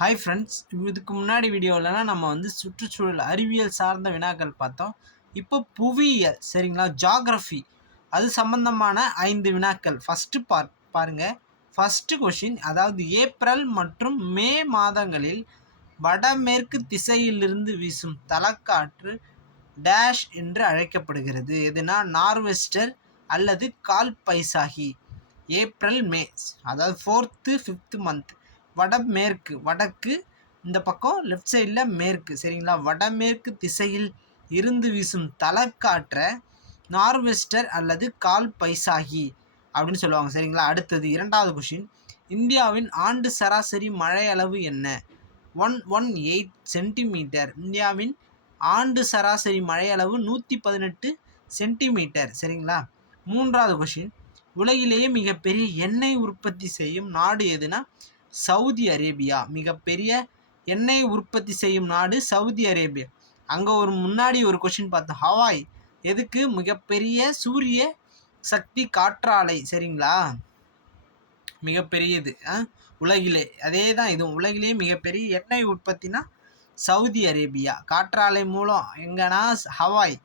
Hi friends, இதுக்கு முன்னாடி வீடியோலலாம் நம்ம சுற்றுச்சூழல் அறிவியல் சார்ந்த வினாக்கள் பார்த்தோம். இப்போ புவியியல் சரிங்களா, ஜியோகிராஃபி அது சம்பந்தமான 5 வினாக்கள். ஃபஸ்ட்டு பாருங்கள். ஃபஸ்ட்டு கொஷின், அதாவது ஏப்ரல் மற்றும் மே மாதங்களில் வடமேற்கு திசையிலிருந்து வீசும் தலக்காற்று டேஷ் என்று அழைக்கப்படுகிறது. எதுனா நார்வெஸ்டர் அல்லது கால் பைசாகி. ஏப்ரல் மே, அதாவது 4th 5th மந்த். வடமேற்கு, வடக்கு, இந்த பக்கம் லெஃப்ட் சைடில் மேற்கு சரிங்களா. வடமேற்கு திசையில் இருந்து வீசும் தலக்காற்றை நார்வெஸ்டர் அல்லது கால் பைசாகி அப்படின்னு சொல்லுவாங்க சரிங்களா. அடுத்தது இரண்டாவது கொஷின், இந்தியாவின் ஆண்டு சராசரி மழை அளவு என்ன? 118 சென்டிமீட்டர். இந்தியாவின் ஆண்டு சராசரி மழை அளவு 118 சென்டிமீட்டர் சரிங்களா. மூன்றாவது கொஷின், உலகிலேயே மிகப்பெரிய எண்ணெய் உற்பத்தி செய்யும் நாடு எதுனா சவுதி அரேபியா. மிகப்பெரிய எண்ணெய் உற்பத்தி செய்யும் நாடு சவுதி அரேபியா. அங்கே முன்னாடி ஒரு கொஷின் பார்த்தோம், ஹவாய் எதுக்கு மிகப்பெரிய சூரிய சக்தி காற்றாலை சரிங்களா. மிகப்பெரியது உலகிலே, அதே தான் இதுவும். உலகிலேயே மிகப்பெரிய எண்ணெய் உற்பத்தினா சவுதி அரேபியா. காற்றாலை மூலம் எங்கன்னா ஹவாய்.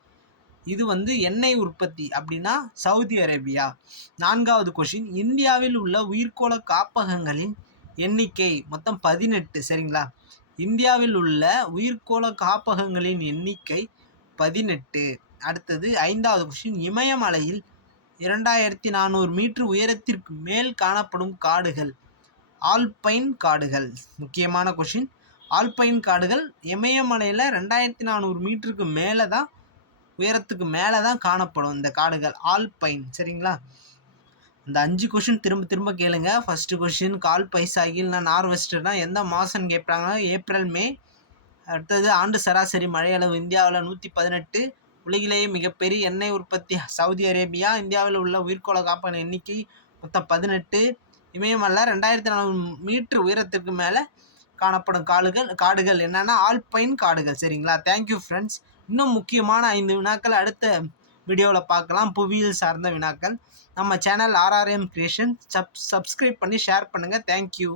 இது எண்ணெய் உற்பத்தி அப்படின்னா சவுதி அரேபியா. நான்காவது கொஷின், இந்தியாவில் உள்ள உயிர்கோள காப்பகங்களின் எண்ணிக்கை மொத்தம் 18 சரிங்களா. இந்தியாவில் உள்ள உயிர்கோள காப்பகங்களின் எண்ணிக்கை 18. அடுத்தது ஐந்தாவது கொஷின், இமயமலையில் 2400 மீட்டர் உயரத்திற்கு மேல் காணப்படும் காடுகள் ஆல்பைன் காடுகள். முக்கியமான கொஷின், ஆல்பைன் காடுகள் இமயமலையில் 2400 மீட்டருக்கு மேலே தான், உயரத்துக்கு மேலே தான் காணப்படும் இந்த காடுகள் ஆல்பைன் சரிங்களா. இந்த 5 கொஷின் திரும்ப திரும்ப கேளுங்க. ஃபஸ்ட்டு கொஷின், கால் பைசாகில்னா நார்வெஸ்டர்னா எந்த மாதம்னு கேட்பாங்க? April May. அடுத்தது, ஆண்டு சராசரி மழையளவு இந்தியாவில் 118. உலகிலேயே மிகப்பெரிய எண்ணெய் உற்பத்தி சவுதி அரேபியா. இந்தியாவில் உள்ள உயிர்கோள காப்பக எண்ணிக்கை மொத்தம் 18. இமயமலை 2400 மீட்டர் உயரத்துக்கு மேலே காணப்படும் காடுகள் என்னென்னா ஆல்பைன் காடுகள் சரிங்களா. Thank you friends. இன்னும் முக்கியமான 5 வினாக்கள் அடுத்த வீடியோவில் பார்க்கலாம். புவியியல் சார்ந்த வினாக்கள். நம்ம சேனல் RRM கிரியேஷன் சப்ஸ்கிரைப் பண்ணி ஷேர் பண்ணுங்கள். தேங்க்யூ.